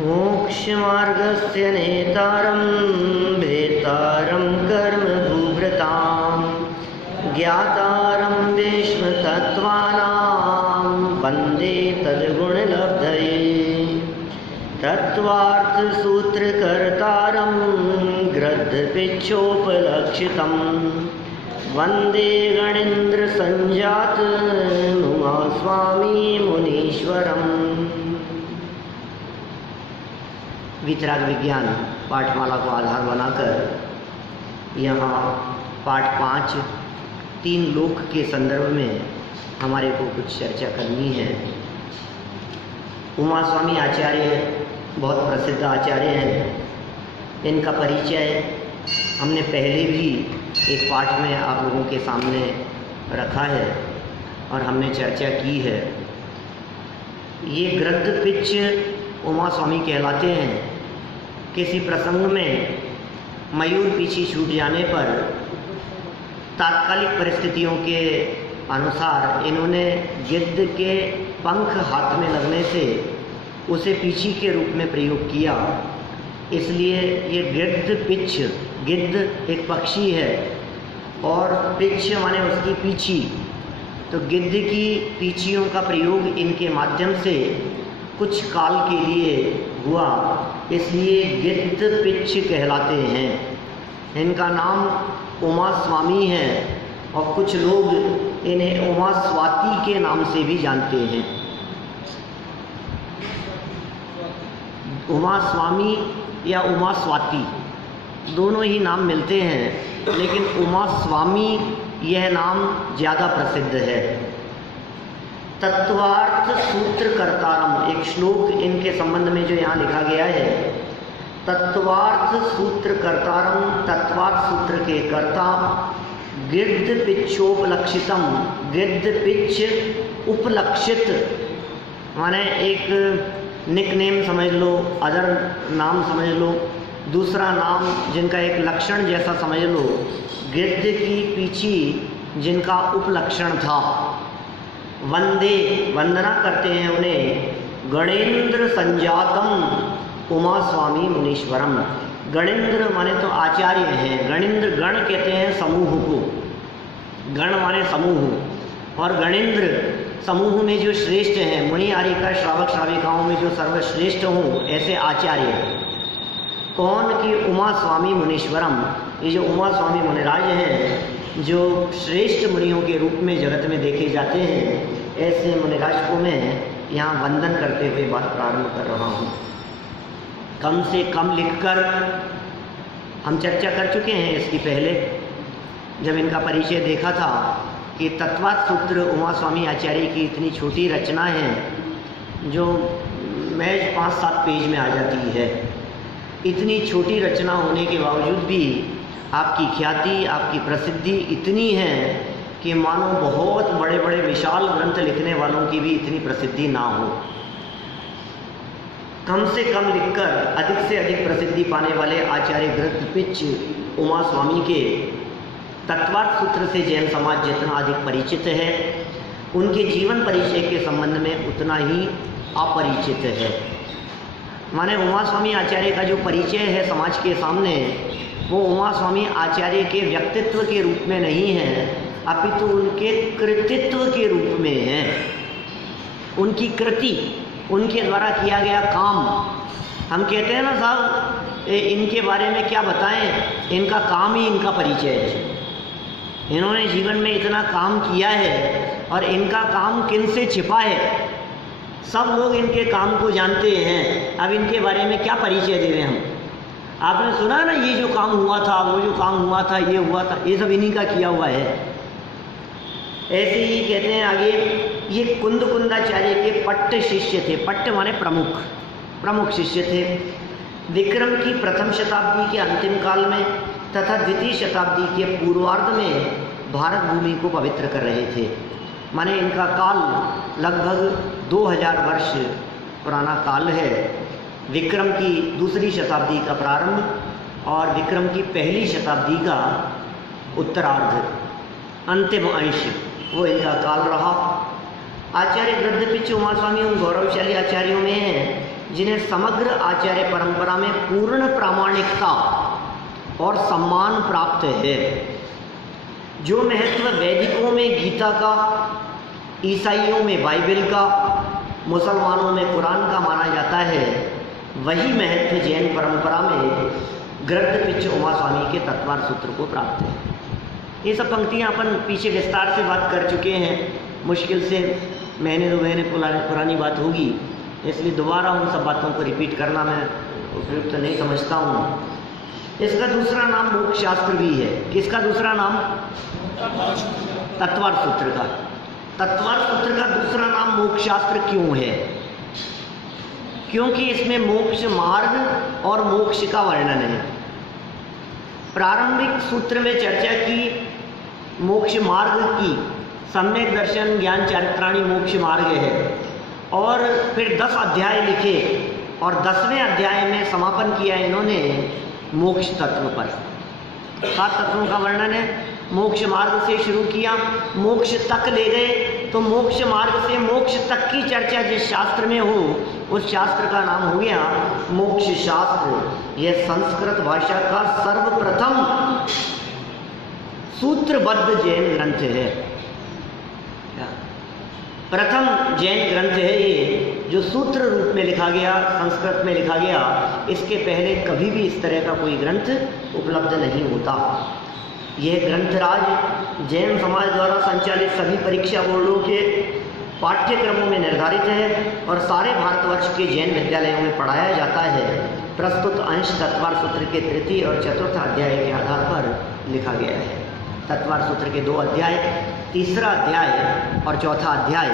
मोक्षमार्गस्य नेतारं भेतारं कर्मभूभृतां ज्ञातारं विश्वतत्त्वानां वन्दे तद्गुणलब्धये तत्त्वार्थसूत्रकर्तारं ग्रन्थपिच्छोपलक्षितं वन्दे गणेन्द्रसञ्जातं स्वामी मुनीश्वरम्। वितराग विज्ञान पाठमाला को आधार बनाकर यहाँ पाठ 5 3 लोक के संदर्भ में हमारे को कुछ चर्चा करनी है। उमा स्वामी आचार्य बहुत प्रसिद्ध आचार्य हैं। इनका परिचय हमने पहले भी एक पाठ में आप लोगों के सामने रखा है और हमने चर्चा की है। ये ग्रंथ पिच उमा स्वामी कहलाते हैं। किसी प्रसंग में मयूर पीछे छूट जाने पर तात्कालिक परिस्थितियों के अनुसार इन्होंने गिद्ध के पंख हाथ में लगने से उसे पीछी के रूप में प्रयोग किया। इसलिए ये गिद्ध पिच, गिद्ध एक पक्षी है और पिच माने उसकी पीछी, तो गिद्ध की पीछियों का प्रयोग इनके माध्यम से कुछ काल के लिए हुआ, इसलिए गिद्ध पिच कहलाते हैं। इनका नाम उमा स्वामी है और कुछ लोग इन्हें उमा स्वाति के नाम से भी जानते हैं। उमा स्वामी या उमा स्वाति दोनों ही नाम मिलते हैं, लेकिन उमा स्वामी यह नाम ज़्यादा प्रसिद्ध है। तत्वार्थ सूत्रकर्तारम, एक श्लोक इनके संबंध में जो यहाँ लिखा गया है, तत्वार्थ सूत्रकर्तारम, तत्वार्थ सूत्र के कर्ता, गिद्ध पिच्छोपलक्षितम, गिद्ध पिच्छ उपलक्षित माने एक निकनेम समझ लो, अदर नाम समझ लो, दूसरा नाम जिनका एक लक्षण जैसा समझ लो, गिद्ध की पीछी जिनका उपलक्षण था। वंदे, वंदना करते हैं उन्हें, गणेन्द्र संजातम उमा स्वामी मुनीश्वरम। गणेन्द्र माने तो आचार्य हैं। गणेन्द्र, गण कहते हैं समूह को, गण माने समूह, और गणेन्द्र समूह में जो श्रेष्ठ हैं, मुनि आर्यिका श्रावक श्राविकाओं में जो सर्वश्रेष्ठ हों, ऐसे आचार्य। कौन कि उमा स्वामी मुनीश्वरम, ये जो उमा स्वामी मुनिराज हैं, जो श्रेष्ठ मुनियों के रूप में जगत में देखे जाते हैं, ऐसे मुनिराज को मैं यहाँ वंदन करते हुए बात प्रारंभ कर रहा हूँ। कम से कम लिखकर हम चर्चा कर चुके हैं इसकी पहले, जब इनका परिचय देखा था कि तत्वार्थ सूत्र उमा स्वामी आचार्य की इतनी छोटी रचना है जो महज 5-7 पेज में आ जाती है। इतनी छोटी रचना होने के बावजूद भी आपकी ख्याति, आपकी प्रसिद्धि इतनी है कि मानो बहुत बड़े बड़े विशाल ग्रंथ लिखने वालों की भी इतनी प्रसिद्धि ना हो। कम से कम लिखकर अधिक से अधिक प्रसिद्धि पाने वाले आचार्य ग्रंथ पिच उमा स्वामी के तत्वार्थ सूत्र से जैन समाज जितना अधिक परिचित है, उनके जीवन परिचय के संबंध में उतना ही अपरिचित है। माने उमा स्वामी आचार्य का जो परिचय है समाज के सामने, वो उमा स्वामी आचार्य के व्यक्तित्व के रूप में नहीं है, अपितु उनके कृतित्व के रूप में है। उनकी कृति, उनके द्वारा किया गया काम। हम कहते हैं ना साहब, इनके बारे में क्या बताएं, इनका काम ही इनका परिचय है। इन्होंने जीवन में इतना काम किया है और इनका काम किन से छिपा है, सब लोग इनके काम को जानते हैं। अब इनके बारे में क्या परिचय दे रहे हैं हम। आपने सुना ना, ये जो काम हुआ था, वो जो काम हुआ था, ये हुआ था, ये सब इन्हीं का किया हुआ है। ऐसे ही कहते हैं आगे, ये कुंदाचार्य के पट्ट शिष्य थे। पट्ट माने प्रमुख, प्रमुख शिष्य थे। विक्रम की प्रथम शताब्दी के अंतिम काल में तथा द्वितीय शताब्दी के पूर्वार्ध में भारत भूमि को पवित्र कर रहे थे। माने इनका काल लगभग 2000 वर्ष पुराना काल है। विक्रम की दूसरी शताब्दी का प्रारंभ और विक्रम की पहली शताब्दी का उत्तरार्ध, अंतिम अंश, वो इनका काल रहा। आचार्य ग्रंथ पिच उमा स्वामी उन गौरवशाली आचार्यों में हैं जिन्हें समग्र आचार्य परंपरा में पूर्ण प्रामाणिकता और सम्मान प्राप्त है। जो महत्व वैदिकों में गीता का, ईसाइयों में बाइबल का, मुसलमानों में कुरान का माना जाता है, वही महत्व जैन परंपरा में ग्रंथ पिच उमा स्वामी के तत्वार्थ सूत्र को प्राप्त है। ये सब पंक्तियाँ अपन पीछे विस्तार से बात कर चुके हैं, मुश्किल से महीने 2 महीने पुरानी बात होगी, इसलिए दोबारा उन सब बातों को रिपीट करना मैं उपयुक्त नहीं समझता हूँ। इसका दूसरा नाम मोक्ष शास्त्र भी है। किसका दूसरा नाम? तत्वार्थ सूत्र का। तत्वार्थ सूत्र का दूसरा नाम मोक्ष शास्त्र क्यों है? क्योंकि इसमें मोक्ष मार्ग और मोक्ष का वर्णन है। प्रारंभिक सूत्र में चर्चा की मोक्ष मार्ग की, सम्यक दर्शन ज्ञान चारित्राणी मोक्ष मार्ग है, और फिर 10 अध्याय लिखे और 10वें अध्याय में समापन किया इन्होंने मोक्ष तत्व पर। 7 तत्वों का वर्णन है। मोक्ष मार्ग से शुरू किया, मोक्ष तक ले गए, तो मोक्ष मार्ग से मोक्ष तक की चर्चा जिस शास्त्र में हो उस शास्त्र का नाम हो गया मोक्ष शास्त्र। यह संस्कृत भाषा का सर्वप्रथम सूत्रबद्ध जैन ग्रंथ है। प्रथम जैन ग्रंथ है ये, जो सूत्र रूप में लिखा गया, संस्कृत में लिखा गया। इसके पहले कभी भी इस तरह का कोई ग्रंथ उपलब्ध नहीं होता। यह ग्रंथराज जैन समाज द्वारा संचालित सभी परीक्षा बोर्डों के पाठ्यक्रमों में निर्धारित है और सारे भारतवर्ष के जैन विद्यालयों में पढ़ाया जाता है। प्रस्तुत अंश तत्वार्थ सूत्र के 3 और 4 अध्याय के आधार पर लिखा गया है। तत्वार्थ सूत्र के 2 अध्याय, 3 अध्याय और 4 अध्याय,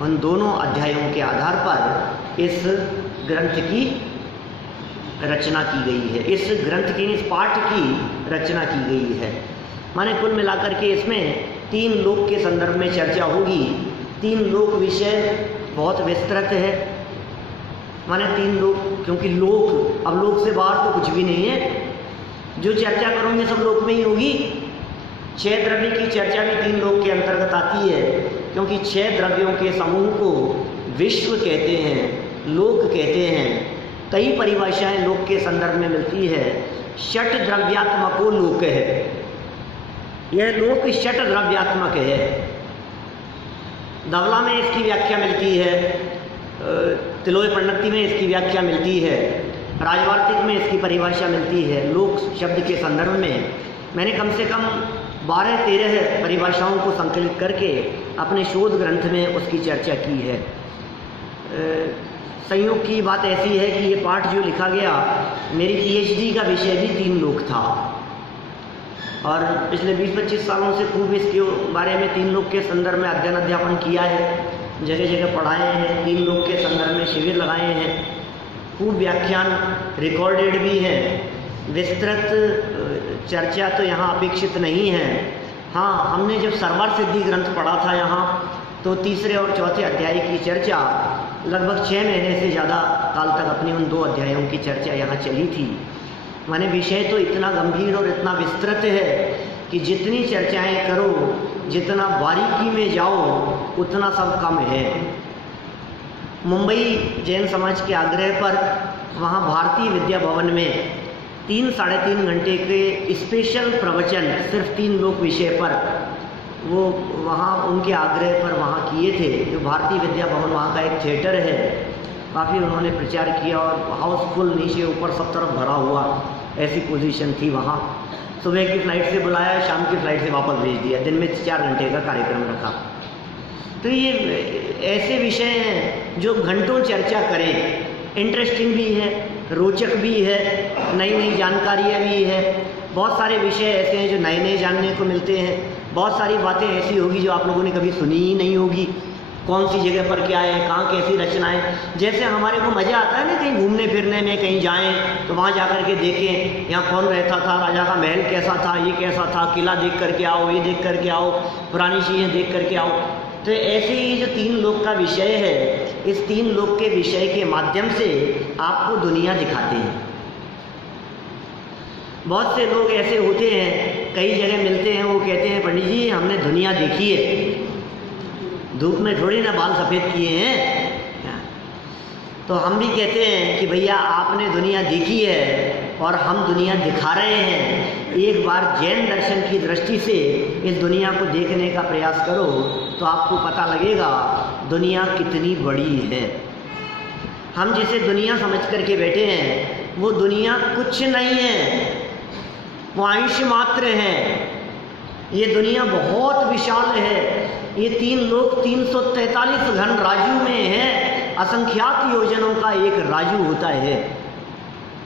उन दोनों अध्यायों के आधार पर इस ग्रंथ की रचना की गई है। इस ग्रंथ की, इस पाठ की रचना की गई है। माने कुल मिलाकर के इसमें 3 लोक के संदर्भ में चर्चा होगी। 3 लोक विषय बहुत विस्तृत है। माने 3 लोक, क्योंकि लोक, अब लोक से बाहर तो कुछ भी नहीं है। जो चर्चा करूँगे सब लोक में ही होगी। 6 द्रव्य की चर्चा भी 3 लोक के अंतर्गत आती है, क्योंकि 6 द्रव्यों के समूह को विश्व कहते हैं, लोक कहते हैं। कई परिभाषाएं लोक के संदर्भ में मिलती है। षट द्रव्यात्मको लोक है। यह लोक षट द्रव्यात्मक है। धवला में इसकी व्याख्या मिलती है, तिलोय प्रणति में इसकी व्याख्या मिलती है, राजवार्तिक में इसकी परिभाषा मिलती है। लोक शब्द के संदर्भ में मैंने कम से कम 12-13 परिभाषाओं को संकलित करके अपने शोध ग्रंथ में उसकी चर्चा की है। संयोग की बात ऐसी है कि ये पाठ जो लिखा गया, मेरी PhD का विषय भी 3 लोक था, और पिछले 20-25 सालों से खूब इसके बारे में 3 लोक के संदर्भ में अध्ययन अध्यापन किया है, जगह जगह पढ़ाए हैं, 3 लोक के संदर्भ में शिविर लगाए हैं, खूब व्याख्यान रिकॉर्डेड भी हैं। विस्तृत चर्चा तो यहाँ अपेक्षित नहीं है। हाँ, हमने जब सर्वर सिद्धि ग्रंथ पढ़ा था यहाँ, तो 3 और 4 अध्याय की चर्चा लगभग 6 महीने से ज़्यादा काल तक अपनी उन 2 अध्यायों की चर्चा यहाँ चली थी। माने विषय तो इतना गंभीर और इतना विस्तृत है कि जितनी चर्चाएं करो, जितना बारीकी में जाओ, उतना सब कम है। मुंबई जैन समाज के आग्रह पर वहाँ भारतीय विद्या भवन में 3-3.5 घंटे के स्पेशल प्रवचन सिर्फ 3 लोक विषय पर, वो वहाँ उनके आग्रह पर वहाँ किए थे। जो भारतीय विद्या भवन वहाँ का एक थिएटर है, काफ़ी उन्होंने प्रचार किया और हाउसफुल, नीचे ऊपर सब तरफ भरा हुआ, ऐसी पोजीशन थी वहाँ। सुबह की फ़्लाइट से बुलाया, शाम की फ़्लाइट से वापस भेज दिया, दिन में 4 घंटे का कार्यक्रम रखा। तो ये ऐसे विषय हैं जो घंटों चर्चा करें, इंटरेस्टिंग भी है, रोचक भी है, नई नई जानकारियाँ भी है। बहुत सारे विषय ऐसे हैं जो नए नए जानने को मिलते हैं। बहुत सारी बातें ऐसी होगी जो आप लोगों ने कभी सुनी ही नहीं होगी। कौन सी जगह पर क्या है, कहाँ कैसी रचनाएं। जैसे हमारे को मज़ा आता है ना कहीं घूमने फिरने में, कहीं जाएं तो वहाँ जाकर के देखें यहाँ कौन रहता था, राजा का महल कैसा था, ये कैसा था, किला देख करके आओ, ये देख करके आओ, पुरानी चीज़ें देख करके आओ। तो ऐसे ही जो 3 लोक का विषय है, इस 3 लोक के विषय के माध्यम से आपको दुनिया दिखाते हैं। बहुत से लोग ऐसे होते हैं, कई जगह मिलते हैं, वो कहते हैं पंडित जी हमने दुनिया देखी है, धूप में थोड़ी ना बाल सफ़ेद किए हैं। तो हम भी कहते हैं कि भैया आपने दुनिया देखी है और हम दुनिया दिखा रहे हैं, एक बार जैन दर्शन की दृष्टि से इस दुनिया को देखने का प्रयास करो तो आपको पता लगेगा दुनिया कितनी बड़ी है। हम जिसे दुनिया समझ करके बैठे हैं वो दुनिया कुछ नहीं है, वो आयुष्य मात्र है। ये दुनिया बहुत विशाल है। ये 3 लोग 343 घन राजू में है। असंख्यात योजनों का एक राजू होता है,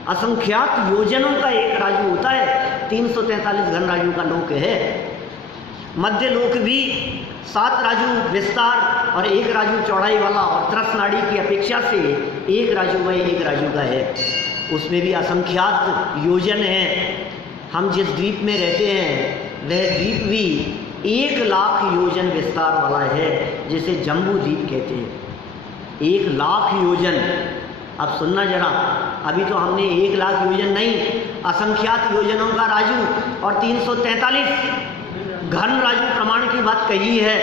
असंख्यात योजनों का एक राजू होता है। 343 घन राजू का लोक है। मध्य लोक भी 7 राजू विस्तार और 1 राजू चौड़ाई वाला और त्रस नाड़ी की अपेक्षा से 1 राजू बाई 1 राजू का है। उसमें भी असंख्यात योजन है। हम जिस द्वीप में रहते हैं वह द्वीप भी 1 लाख योजन विस्तार वाला है, जिसे जम्बू द्वीप कहते हैं। 1 लाख योजन। अब सुनना जरा, अभी तो हमने 1 लाख योजन नहीं, असंख्यात योजनों का राजू और 343 घन राजू प्रमाण की बात कही है।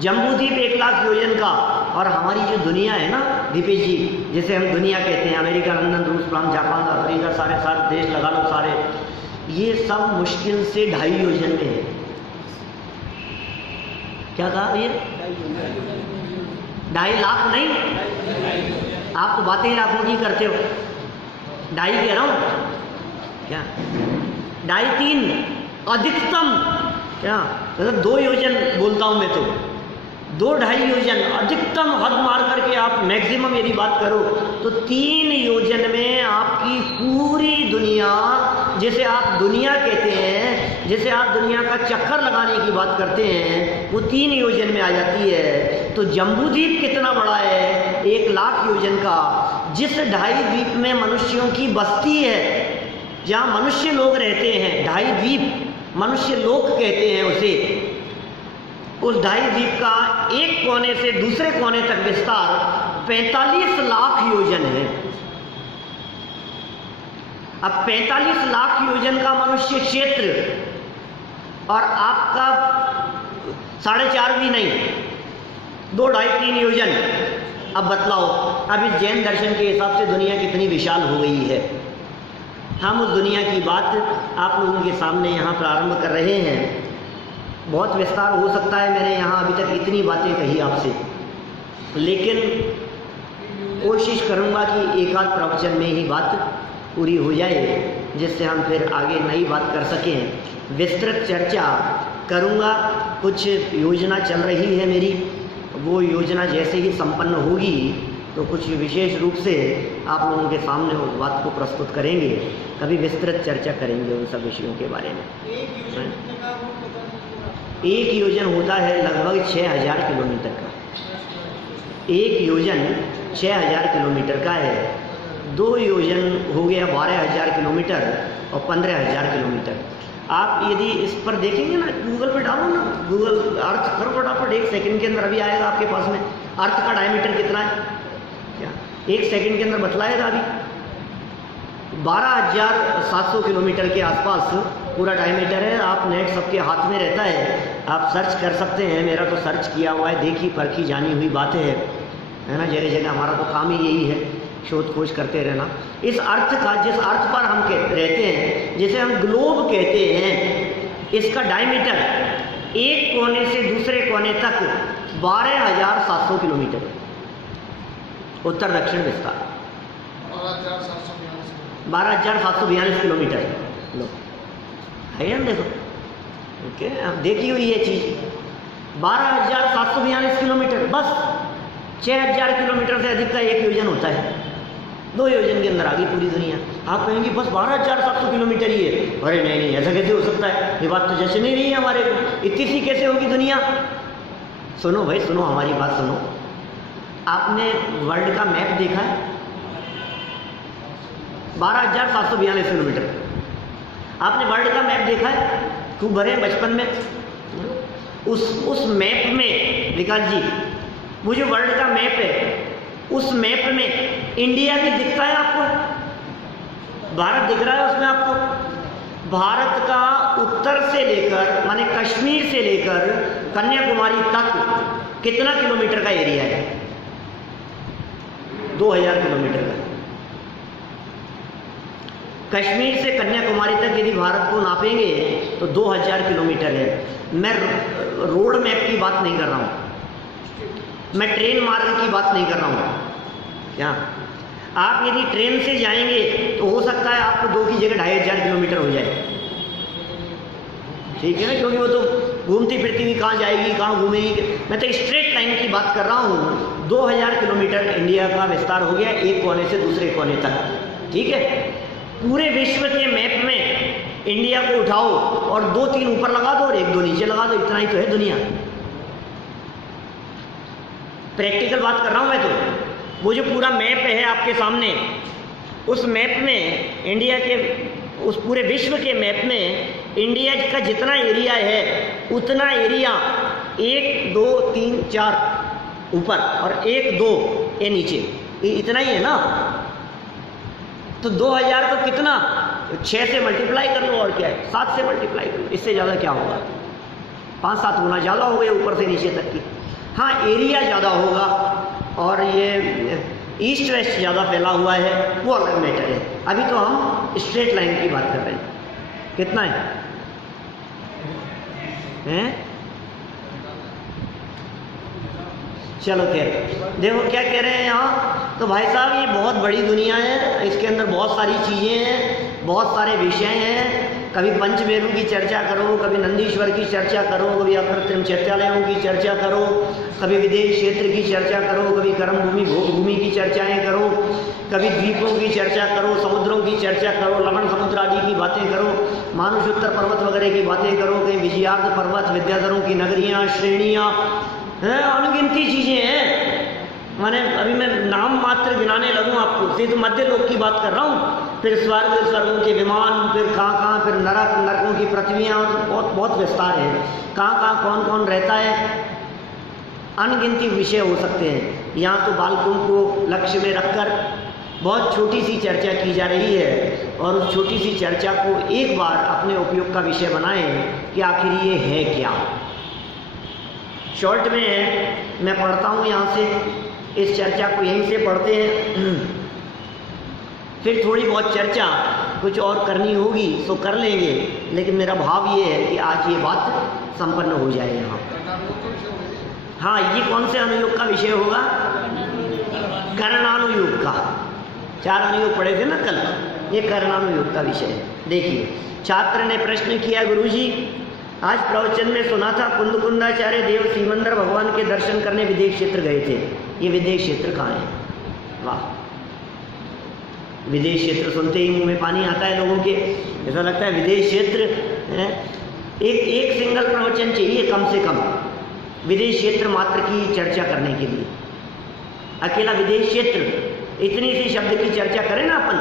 जम्बूद्वीप 1 लाख योजन का। और हमारी जो दुनिया है ना दीपेश जी, जिसे हम दुनिया कहते हैं, अमेरिका, लंदन, रूस, फ्रांस, जापान, अफ्रीका, सारे देश लगा लो सारे, ये सब मुश्किल से 2.5 योजन में है। क्या कहा ये? 2.5 लाख नहीं, आप तो बातें ही लाखों की करते हो। 2.5 कह रहा हूँ क्या? 2.5-3 अधिकतम, क्या मतलब 2 योजन बोलता हूँ मैं तो। 2-2.5 योजन अधिकतम हद मार करके आप मैक्सिमम यदि बात करो तो 3 योजन में आपकी पूरी दुनिया, जिसे आप दुनिया कहते हैं, जिसे आप दुनिया का चक्कर लगाने की बात करते हैं, वो 3 योजन में आ जाती है। तो जम्बूद्वीप कितना बड़ा है? 1 लाख योजन का। जिस 2.5 द्वीप में मनुष्यों की बस्ती है, जहाँ मनुष्य लोग रहते हैं, 2.5 द्वीप मनुष्य लोक कहते हैं उसे, उस 2.5 द्वीप का एक कोने से दूसरे कोने तक विस्तार 45 लाख योजन है। अब 45 लाख योजन का मनुष्य क्षेत्र और आपका 4.5 भी नहीं, 2, 2.5, 3 योजन। अब बतलाओ, अब इस जैन दर्शन के हिसाब से दुनिया कितनी विशाल हो गई है। हम उस दुनिया की बात आप लोगों के सामने यहाँ प्रारंभ कर रहे हैं। बहुत विस्तार हो सकता है, मैंने यहाँ अभी तक इतनी बातें कही आपसे, लेकिन कोशिश करूँगा कि एक आध प्रवचन में ही बात पूरी हो जाए, जिससे हम फिर आगे नई बात कर सकें। विस्तृत चर्चा करूँगा। कुछ योजना चल रही है मेरी, वो योजना जैसे ही संपन्न होगी तो कुछ विशेष रूप से आप लोगों के सामने उस बात को प्रस्तुत करेंगे। कभी विस्तृत चर्चा करेंगे उन सब विषयों के बारे में। एक योजन होता है लगभग 6000 किलोमीटर का। एक योजन 6000 किलोमीटर का है। 2 योजन हो गया 12000 किलोमीटर और 15000 किलोमीटर। आप यदि इस पर देखेंगे ना, गूगल पे डालो ना, गूगल अर्थ करो फटाफट, 1 सेकंड के अंदर अभी आएगा आपके पास में अर्थ का डायमीटर कितना है। क्या 1 सेकंड के अंदर बतलाएगा अभी? 12700 किलोमीटर के आसपास पूरा डायमीटर है। आप नेट सबके हाथ में रहता है, आप सर्च कर सकते हैं। मेरा तो सर्च किया हुआ है, देखी परखी जानी हुई बातें है ना। जगह जगह हमारा तो काम ही यही है, शोध खोज करते रहना। इस अर्थ का, जिस अर्थ पर हम रहते हैं, जिसे हम ग्लोब कहते हैं, इसका डायमीटर एक कोने से दूसरे कोने तक 12700 किलोमीटर, उत्तर दक्षिण विस्तार 12742 किलोमीटर। लो है ना, देखो ओके, अब देखी हुई ये चीज़ 12742 किलोमीटर। बस 6000 किलोमीटर से अधिक का एक योजन होता है। 2 योजन के अंदर आ गई पूरी दुनिया। आप कहेंगे बस 12700 किलोमीटर ही है। अरे नहीं नहीं, ऐसा कैसे हो सकता है? ये बात तो जैसे नहीं रही है हमारे को। इतनी सी कैसे होगी दुनिया? सुनो भाई सुनो, हमारी बात सुनो। आपने वर्ल्ड का मैप देखा है? 12742 किलोमीटर। आपने वर्ल्ड का मैप देखा है? खूब भरे बचपन में। उस मैप में विकास जी, वो जो वर्ल्ड का मैप है, उस मैप में इंडिया भी दिखता है आपको? भारत दिख रहा है उसमें आपको? भारत का उत्तर से लेकर, माने कश्मीर से लेकर कन्याकुमारी तक कितना किलोमीटर का एरिया है? 2000 किलोमीटर का। कश्मीर से कन्याकुमारी तक यदि भारत को नापेंगे तो 2000 किलोमीटर है। मैं रोड मैप की बात नहीं कर रहा हूँ, मैं ट्रेन मार्ग की बात नहीं कर रहा हूँ। क्या आप यदि ट्रेन से जाएंगे तो हो सकता है आपको 2 की जगह 2500 किलोमीटर हो जाए, ठीक है ना, क्योंकि वो तो घूमती फिरती हुई कहाँ जाएगी, कहाँ घूमेगी। मैं तो स्ट्रेट लाइन की बात कर रहा हूँ। 2000 किलोमीटर इंडिया का विस्तार हो गया एक कोने से दूसरे कोने तक, ठीक है। पूरे विश्व के मैप में इंडिया को उठाओ और 2-3 ऊपर लगा दो और 1-2 नीचे लगा दो, इतना ही तो है दुनिया। प्रैक्टिकल बात कर रहा हूँ मैं तो। वो जो पूरा मैप है आपके सामने, उस मैप में इंडिया के, उस पूरे विश्व के मैप में इंडिया का जितना एरिया है उतना एरिया 1, 2, 3, 4 ऊपर और 1, 2 ये नीचे, ये इतना ही है ना। तो 2000 को कितना, 6 से मल्टीप्लाई कर लो और क्या है, 7 से मल्टीप्लाई कर लो, इससे ज़्यादा क्या होगा। 5-7 गुना ज़्यादा हो गए ऊपर से नीचे तक की। हाँ, एरिया ज़्यादा होगा और ये ईस्ट वेस्ट ज़्यादा फैला हुआ है, वो अलग मैटर है। अभी तो हम स्ट्रेट लाइन की बात कर रहे हैं। कितना है, हैं? चलो खैर, देखो क्या कह रहे हैं यहाँ। तो भाई साहब ये बहुत बड़ी दुनिया है, इसके अंदर बहुत सारी चीज़ें हैं, बहुत सारे विषय हैं। कभी पंचमेरु की चर्चा करो, कभी नंदीश्वर की चर्चा करो, कभी अकृत्रिम चैत्यालयों की चर्चा करो, कभी विदेश क्षेत्र की चर्चा करो, कभी कर्म भूमि भोग भूमि की चर्चाएँ करो, कभी द्वीपों की चर्चा करो, समुद्रों की चर्चा करो, लवण समुद्र आदि की बातें करो, मानुषोत्तर पर्वत वगैरह की बातें करो, कहीं विजयार्थ पर्वत, विद्याधरों की नगरियाँ, श्रेणियाँ हैं, अनगिनती चीज़ें हैं। मैंने अभी मैं नाम मात्र गिनाने लगूँ आपको, ये तो मध्य लोक की बात कर रहा हूँ। फिर स्वर्गों के विमान, फिर कहाँ फिर नरकों की पृथ्वियाँ, बहुत बहुत विस्तार है। कहाँ कौन कौन रहता है, अनगिनती विषय हो सकते हैं। यहाँ तो बालकों को लक्ष्य में रखकर बहुत छोटी सी चर्चा की जा रही है और उस छोटी सी चर्चा को एक बार अपने उपयोग का विषय बनाएं कि आखिर ये है क्या। शॉर्ट में है, मैं पढ़ता हूँ यहाँ से, इस चर्चा को यहीं से पढ़ते हैं। फिर थोड़ी बहुत चर्चा कुछ और करनी होगी तो कर लेंगे, लेकिन मेरा भाव ये है कि आज ये बात संपन्न हो जाए यहाँ। हाँ, ये कौन से अनुयोग का विषय होगा? कर्णानुयोग का। 4 अनुयोग पढ़े थे ना कल, ये कर्णानुयोग का विषय है। देखिए, छात्र ने प्रश्न किया, गुरुजी आज प्रवचन में सुना था कुंदकुंदाचार्य देव श्रीमंदिर भगवान के दर्शन करने विदेश क्षेत्र गए थे। ये विदेश क्षेत्र कहाँ है? वाह, विदेश क्षेत्र सुनते ही मुंह में पानी आता है लोगों के, ऐसा लगता है विदेश क्षेत्र है। एक सिंगल प्रवचन चाहिए कम से कम विदेश क्षेत्र मात्र की चर्चा करने के लिए। अकेला विदेश क्षेत्र, इतनी सी शब्द की चर्चा करें ना अपन,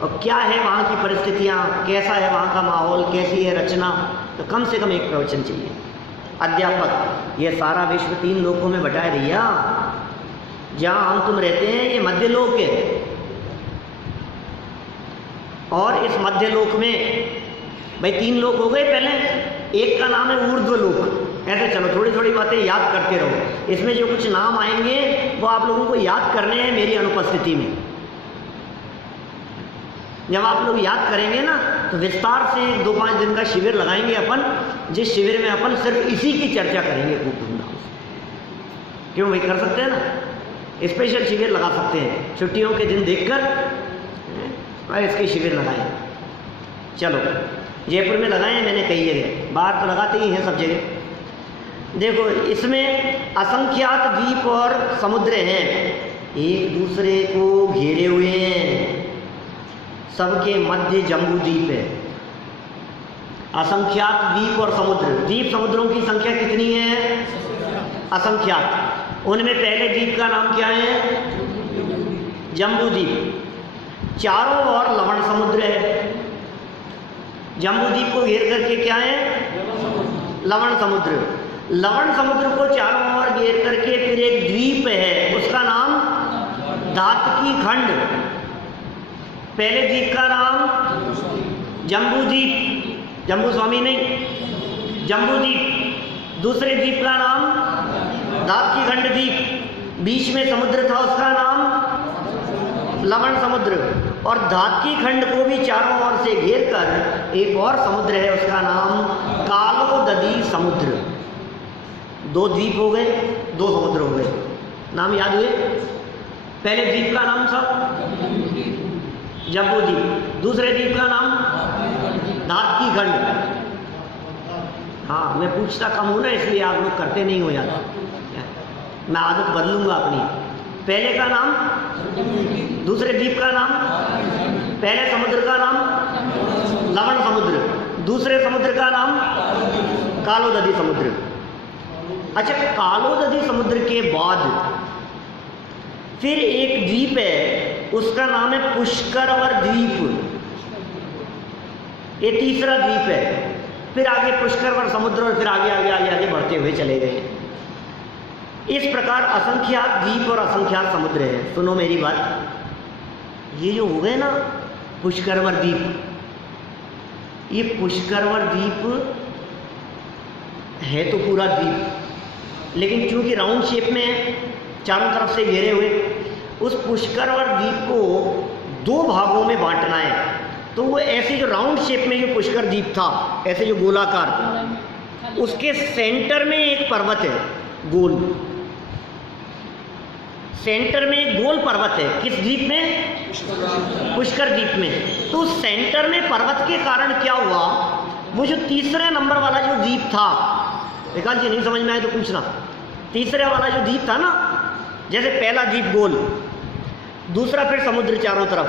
और क्या है वहाँ की परिस्थितियाँ, कैसा है वहाँ का माहौल, कैसी है रचना, तो कम से कम एक प्रवचन चाहिए। अध्यापक, ये सारा विश्व 3 लोकों में बटा है भैया। जहाँ हम तुम रहते हैं ये मध्य लोक है, और इस मध्य लोक में भाई 3 लोक हो गए पहले, एक का नाम है ऊर्ध्व लोक। ऐसे चलो थोड़ी थोड़ी बातें याद करते रहो, इसमें जो कुछ नाम आएंगे वो आप लोगों को याद करने हैं मेरी अनुपस्थिति में। जब आप लोग याद करेंगे ना तो विस्तार से 2-5 दिन का शिविर लगाएंगे अपन, जिस शिविर में अपन सिर्फ इसी की चर्चा करेंगे खूब धूमधाम से। क्यों भाई, कर सकते हैं ना, स्पेशल शिविर लगा सकते हैं, छुट्टियों के दिन देखकर इसके शिविर लगाएं। चलो, जयपुर में लगाए मैंने कई जगह, बाहर तो लगाते ही हैं सब जगह। देखो, इसमें असंख्यात द्वीप और समुद्र हैं, एक दूसरे को घेरे हुए हैं, सबके मध्य जम्बू द्वीप है। असंख्यात द्वीप और समुद्र, द्वीप समुद्रों की संख्या कितनी है? असंख्यात। उनमें पहले द्वीप का नाम क्या है? जम्बू द्वीप। चारों ओर लवण समुद्र है। जम्बू द्वीप को घेर करके क्या है? लवण समुद्र। लवण समुद्र को चारों ओर घेर करके फिर एक द्वीप है, उसका नाम धातकी खंड। पहले द्वीप का नाम जम्बू द्वीप, जम्बू स्वामी नहीं, जम्बू द्वीप। दूसरे द्वीप का नाम धातकी खंड द्वीप। बीच में समुद्र था, उसका नाम लवण समुद्र, और धातकी खंड को भी चारों ओर से घेर कर एक और समुद्र है, उसका नाम कालोदधी समुद्र। 2 द्वीप हो गए, 2 समुद्र हो गए। नाम याद हुए? पहले द्वीप का नाम था जम्बू द्वीप, दूसरे द्वीप का नाम धातकी खंड। हाँ, मैं पूछता कम हूँ ना, इसलिए आप लोग करते नहीं हो याद। मैं आदत बदलूंगा अपनी। पहले का नाम, दूसरे द्वीप का नाम, पहले समुद्र का नाम लवण समुद्र, दूसरे समुद्र का नाम कालोदधी समुद्र। अच्छा, कालोदधी समुद्र के बाद फिर एक द्वीप है, उसका नाम है पुष्करवर द्वीप। ये तीसरा द्वीप है। फिर आगे पुष्करवर समुद्र, और फिर आगे आगे आगे आगे बढ़ते हुए चले गए। इस प्रकार असंख्यात द्वीप और असंख्यात समुद्र है। सुनो मेरी बात, ये जो हो गए ना पुष्करवर द्वीप, ये पुष्करवर द्वीप है तो पूरा द्वीप, लेकिन चूंकि राउंड शेप में है, चारों तरफ से घेरे हुए, उस पुष्करवर द्वीप को 2 भागों में बांटना है। तो वो ऐसे जो राउंड शेप में जो पुष्कर द्वीप था, ऐसे जो गोलाकार, उसके सेंटर में एक पर्वत है गोल, सेंटर में एक गोल पर्वत है। किस द्वीप में? पुष्कर द्वीप में। तो सेंटर में पर्वत के कारण क्या हुआ, वो जो तीसरे नंबर वाला जो द्वीप था, विकास जी नहीं समझ में आए तो पूछना, तीसरे वाला जो द्वीप था ना, जैसे पहला द्वीप गोल, दूसरा फिर समुद्र चारों तरफ,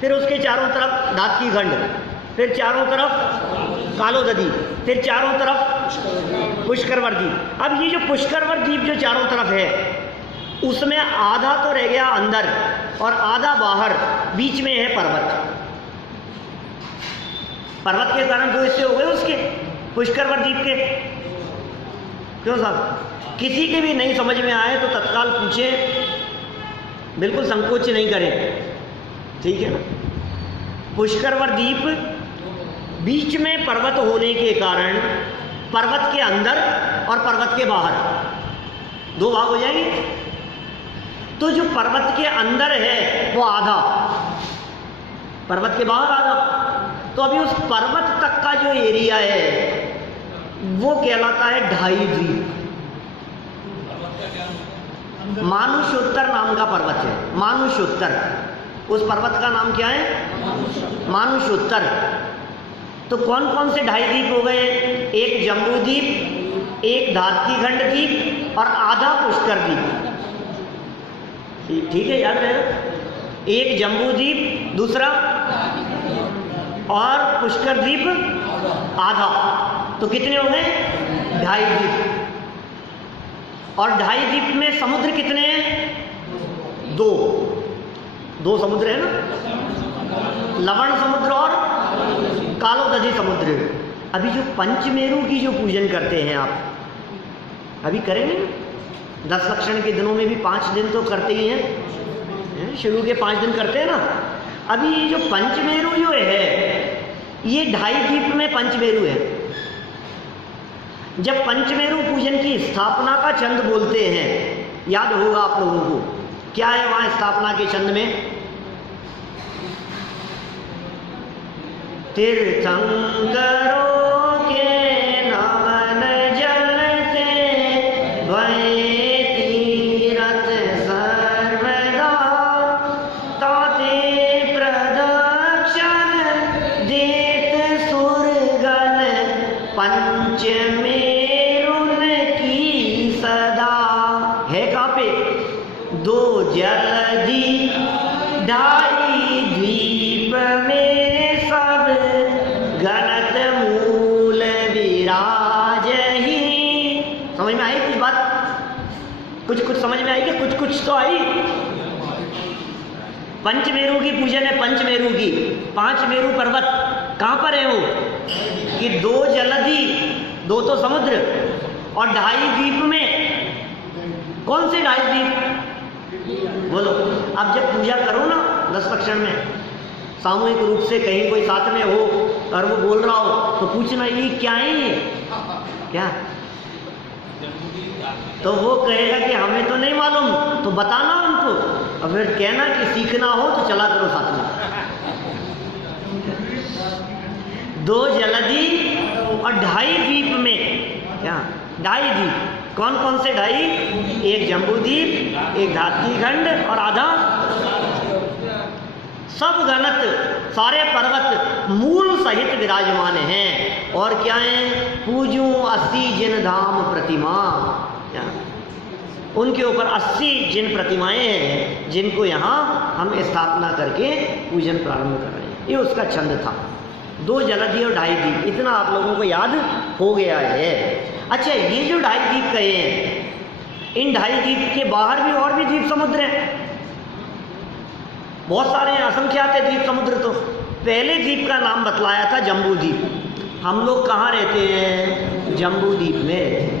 फिर उसके चारों तरफ धातकी खंड, फिर चारों तरफ कालोदधी, फिर चारों तरफ पुष्करवर द्वीप। अब ये जो पुष्करवर द्वीप जो चारों तरफ है, उसमें आधा तो रह गया अंदर और आधा बाहर, बीच में है पर्वत। पर्वत के कारण 2 हिस्से हो गए उसके, पुष्करवर द्वीप के। क्यों साहब? किसी के भी नहीं समझ में आए तो तत्काल पूछे, बिल्कुल संकोच नहीं करें, ठीक है ना। पुष्करवर द्वीप बीच में पर्वत होने के कारण पर्वत के अंदर और पर्वत के बाहर 2 भाग हो जाएंगे। तो जो पर्वत के अंदर है वो आधा, पर्वत के बाहर आधा। तो अभी उस पर्वत तक का जो एरिया है वो कहलाता है 2.5 द्वीप। मानुषोत्तर नाम का पर्वत है, मानुषोत्तर। उस पर्वत का नाम क्या है? मानुषोत्तर। तो कौन कौन से 2.5 द्वीप हो गए? एक जम्बू द्वीप, एक धातकी खंड द्वीप और आधा पुष्कर द्वीप। ठीक है, याद रहेगा। एक जम्बू द्वीप, दूसरा और पुष्कर द्वीप आधा। तो कितने हो गए? 2.5 द्वीप। और 2.5 द्वीप में समुद्र कितने हैं? 2 समुद्र है ना, लवण समुद्र और कालोदधी समुद्र। अभी जो पंचमेरु की जो पूजन करते हैं आप, अभी करेंगे ना, 10 लक्षण के दिनों में भी 5 दिन तो करते ही हैं, शुरू के 5 दिन करते हैं ना। अभी ये जो पंचमेरु जो है, ये 2.5 द्वीप में पंचमेरु है। जब पंचमेरु पूजन की स्थापना का छंद बोलते हैं, याद होगा आप लोगों को, क्या है वहां स्थापना के छंद में? तीर्थंकरों के नमन जल से भये तीरथ सर्वदा, ताते प्रदक्षिण देत सुरगण पंचमेरुन की सदा। है कहाँ पे? 2 जलधि 2.5 द्वीप में सब गणत मूल विराज ही। समझ में आई कुछ बात? कुछ समझ में आई कि कुछ तो आई। पंचमेरु की पूजन है, पंचमेरु की। 5 मेरु पर्वत कहाँ पर है वो? कि 2 जलधि, 2 तो समुद्र और 2.5 द्वीप में कौन से 2.5 द्वीप? बोलो। अब जब पूजा करो ना 10 लक्षण में, सामूहिक रूप से कहीं कोई साथ में हो और वो बोल रहा हो तो पूछना ये क्या है, ये क्या? तो वो कहेगा कि हमें तो नहीं मालूम, तो बताना उनको अब फिर कहना कि सीखना हो तो चला करो साथ में। 2 जलधि और 2.5 द्वीप में, क्या 2.5 द्वीप, कौन कौन से 2.5? एक जम्बूद्वीप, एक धात्री खंड और आधा सब गणत, सारे पर्वत मूल सहित विराजमान हैं। और क्या है? पूजू 80 जिन धाम प्रतिमा, क्या उनके ऊपर 80 जिन प्रतिमाएं हैं जिनको यहाँ हम स्थापना करके पूजन प्रारंभ कर रहे हैं। ये उसका छंद था। 2 जलधि और 2.5 द्वीप, इतना आप लोगों को याद हो गया है। अच्छा, ये जो 2.5 द्वीप कहे हैं, इन 2.5 द्वीप के बाहर भी और भी द्वीप समुद्र हैं, बहुत सारे हैं, असंख्यात है द्वीप समुद्र। तो पहले द्वीप का नाम बतलाया था जम्बू द्वीप। हम लोग कहाँ रहते हैं? जम्बू द्वीप में।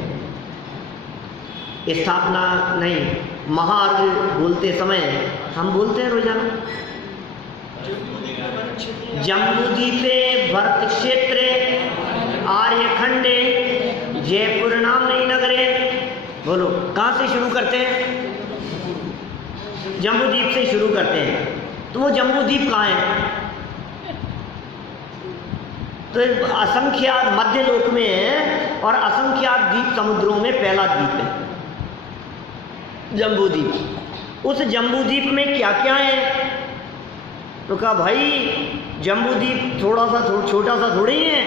स्थापना नहीं, महार्घ बोलते समय हम बोलते हैं रोजाना, जम्बूद्वीपे भरत क्षेत्रे आर्यखंडे जयपुर नाम नहीं नगरे। बोलो, कहाँ से शुरू करते हैं? जम्बूद्वीप से शुरू करते हैं। तो वो जम्बूद्वीप कहाँ है? तो असंख्यात मध्य लोक में है और असंख्यात द्वीप समुद्रों में पहला द्वीप है जम्बूद्वीप। उस जम्बूद्वीप में क्या क्या है? तो कहा भाई जम्बूद्वीप थोड़ा सा छोटा सा थोड़ी है।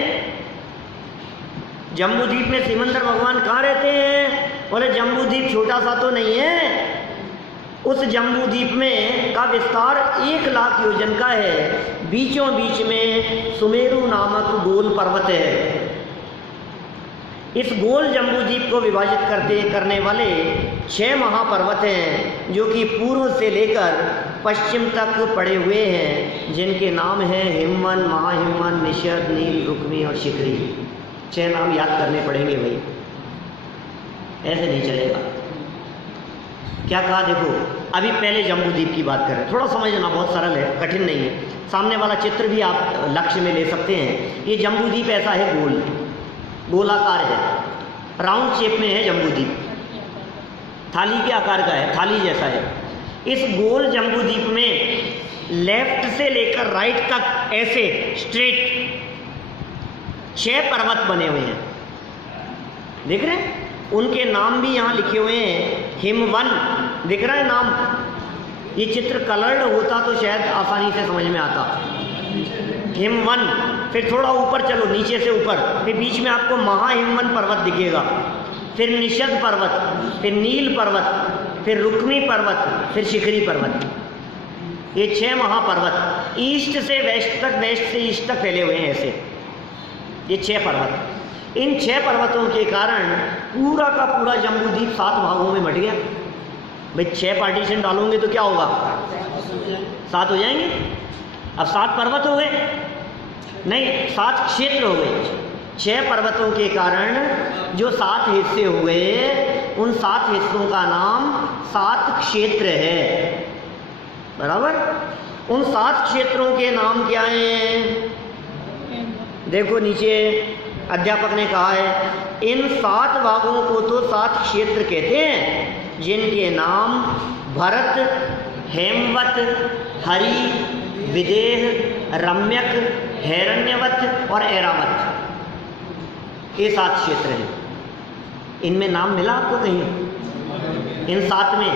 जम्बूद्वीप में सिमंदर भगवान कहाँ रहते हैं? बोले जम्बूद्वीप छोटा सा तो नहीं है। उस जम्बूद्वीप में का विस्तार 1 लाख योजन का है। बीचों बीच में सुमेरु नामक गोल पर्वत है। इस गोल जम्बूद्वीप को विभाजित करने वाले 6 महापर्वत हैं जो कि पूर्व से लेकर पश्चिम तक पड़े हुए हैं, जिनके नाम हैं हिमवन, महाहिमवन, निषद, नील, रुक्मी और शिखरी। 6 नाम याद करने पड़ेंगे भाई, ऐसे नहीं चलेगा। क्या कहा? देखो, अभी पहले जम्बूद्वीप की बात करें, थोड़ा समझना, बहुत सरल है, कठिन नहीं है। सामने वाला चित्र भी आप लक्ष्य में ले सकते हैं। ये जम्बूद्वीप ऐसा है, गोलाकार है, राउंड शेप में है जम्बूद्वीप, थाली के आकार का है, थाली जैसा है। इस गोल जम्बूद्वीप में लेफ्ट से लेकर राइट तक ऐसे स्ट्रेट 6 पर्वत बने हुए हैं, देख रहे हैं? उनके नाम भी यहाँ लिखे हुए हैं। हिमवन दिख रहा है नाम? ये चित्र कलर्ड होता तो शायद आसानी से समझ में आता। हिमवन, फिर थोड़ा ऊपर चलो, नीचे से ऊपर, फिर बीच में आपको महाहिमवन पर्वत दिखेगा, फिर निषद पर्वत, फिर नील पर्वत, फिर रुक्मी पर्वत, फिर शिखरी पर्वत। ये 6 महापर्वत ईस्ट से वेस्ट तक, वेस्ट से ईस्ट तक फैले हुए हैं ऐसे, ये 6 पर्वत। इन 6 पर्वतों के कारण पूरा का पूरा जम्बूद्वीप 7 भागों में बट गया। भाई 6 पार्टीशन डालोगे तो क्या होगा? 7 हो जाएंगे। अब 7 पर्वत हो गए, नहीं 7 क्षेत्र हो गए। 6 पर्वतों के कारण जो 7 हिस्से हो गए, उन 7 हिस्सों का नाम 7 क्षेत्र है, बराबर? उन 7 क्षेत्रों के नाम क्या हैं? देखो नीचे अध्यापक ने कहा है, इन 7 भागों को तो 7 क्षेत्र कहते हैं, जिनके नाम भरत, हेमवत, हरि, विदेह, रम्यक, हिरण्यवत और ऐरावत, ये 7 क्षेत्र हैं। इनमें नाम मिला आपको कहीं? इन 7 में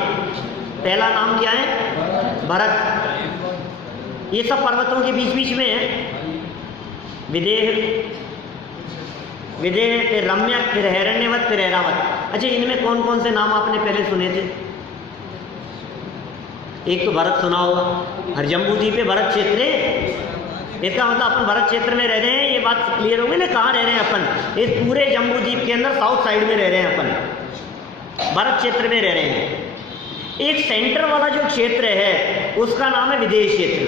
पहला नाम क्या है? भरत। ये सब पर्वतों के बीच बीच में है। विदेह, फिर रम्यक, फिर हिरण्यवत, फिर ऐरावत। अच्छा, इनमें कौन कौन से नाम आपने पहले सुने थे? एक तो भरत सुना होगा, हर जम्बूद्वीप पे भरत क्षेत्र है। इसका मतलब अपन भरत क्षेत्र में रह रहे हैं, ये बात क्लियर हो गई ना? कहाँ रह रहे हैं अपन? इस पूरे जम्बूद्वीप के अंदर साउथ साइड में रह रहे हैं अपन, भरत क्षेत्र में रह रहे हैं। एक सेंटर वाला जो क्षेत्र है उसका नाम है विदेश क्षेत्र,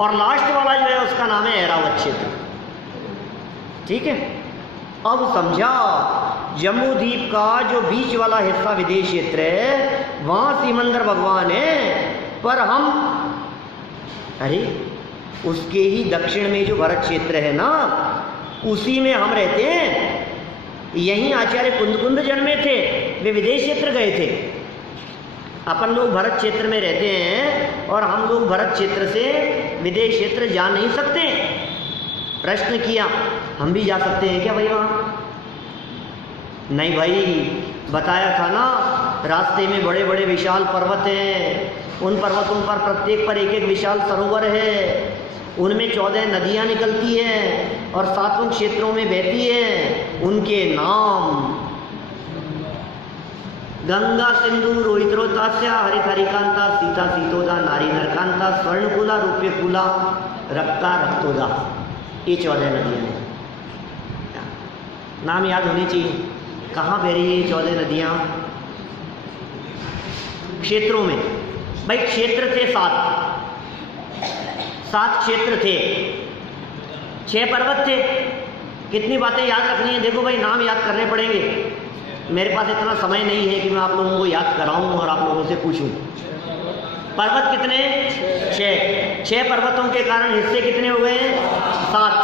और लास्ट वाला जो है उसका नाम है ऐरावत क्षेत्र। ठीक है? अब समझा, जम्बूद्वीप का जो बीच वाला हिस्सा विदेश क्षेत्र है, वहां सिमंदर भगवान है, पर हम, अरे उसके ही दक्षिण में जो भरत क्षेत्र है ना, उसी में हम रहते हैं। यहीं आचार्य कुंद जन्मे थे, वे विदेश क्षेत्र गए थे। अपन लोग भरत क्षेत्र में रहते हैं और हम लोग भरत क्षेत्र से विदेश क्षेत्र जा नहीं सकते। प्रश्न किया, हम भी जा सकते हैं क्या भाई वहाँ? नहीं भाई, बताया था ना, रास्ते में बड़े बड़े विशाल पर्वत हैं, उन पर्वतों पर प्रत्येक पर एक एक विशाल सरोवर है, उनमें 14 नदियाँ निकलती हैं और 7 क्षेत्रों में बहती हैं। उनके नाम गंगा सिंधु रोहित्रोतास्य हरितरिकांता सीता सीतोदा नारी नरकांता स्वर्णकुला रूप्यकुला रक्ता रक्तोदा, ये 14 नदियाँ हैं। नाम याद होनी चाहिए। कहाँ बह रही है ये 14 नदियाँ? क्षेत्रों में। भाई क्षेत्र थे 7 क्षेत्र थे, 6 पर्वत थे। कितनी बातें याद रखनी है? देखो भाई, नाम याद करने पड़ेंगे। मेरे पास इतना समय नहीं है कि मैं आप लोगों को याद कराऊं और आप लोगों से पूछूं। पर्वत कितने? 6 पर्वतों के कारण हिस्से कितने हो गए? 7।